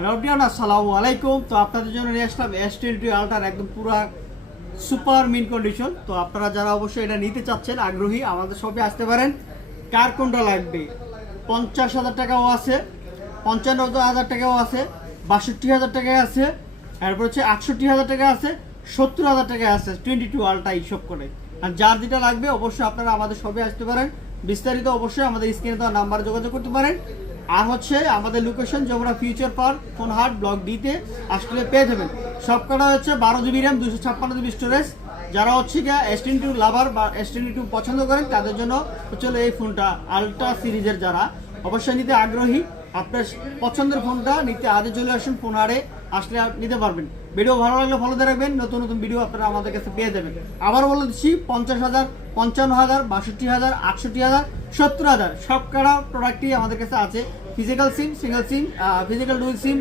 Hello everyone, আসসালামু আলাইকুম। তো আপনাদের জন্য নিয়ে আসলাম S22 আলট্রার একদম পুরো সুপার মিন কন্ডিশন। তো আপনারা যারা অবশ্যই এটা নিতে চাচ্ছেন, আগ্রহী, আমাদের শপে আসতে পারেন। কার কোনটা লাগবে? 50,000 টাকাও আছে, 55,000 টাকাও আছে, 62,000 টাকায় আছে, তারপর হচ্ছে 68,000 টাকা আছে, 70,000 টাকায় আছে 22 আলট্রা হিসাব করে। আর যার যেটা লাগবে অবশ্যই আপনারা আমাদের শপে আসতে পারেন। বিস্তারিত অবশ্যই আমাদের স্ক্রিনে দেওয়া নাম্বারে যোগাযোগ করতে পারেন। আর হচ্ছে আমাদের location Jamuna future park, phone hut, block ডিতে আসলে পেয়ে যাবেন। সবকটা হচ্ছে 12 GB র্যাম, 256 GB স্টোরেজ। যারা হচ্ছে গিয়ে S22 লাভার বা S22 পছন্দ করেন তাদের জন্য হচ্ছে এই ফোনটা আলট্রা সিরিজের, যারা অবশ্যই নিতে আগ্রহী, আপনার পছন্দের ফোনটা নিতে আজই চলে আসুন। ফোনহাটে আসলে নিতে পারবেন। ভিডিও ভালো লাগলে ফলো দিয়ে রাখবেন, নতুন নতুন ভিডিও আপনারা আমাদের কাছে পেয়ে যাবেন। আবার বলে দিচ্ছি, 50,000, 55,000, 62,000, 68,000, 70,000 সব কটা প্রোডাক্টই আমাদের কাছে আছে। ফিজিক্যাল সিম, সিঙ্গেল সিম, ফিজিক্যাল ডুয়াল সিম,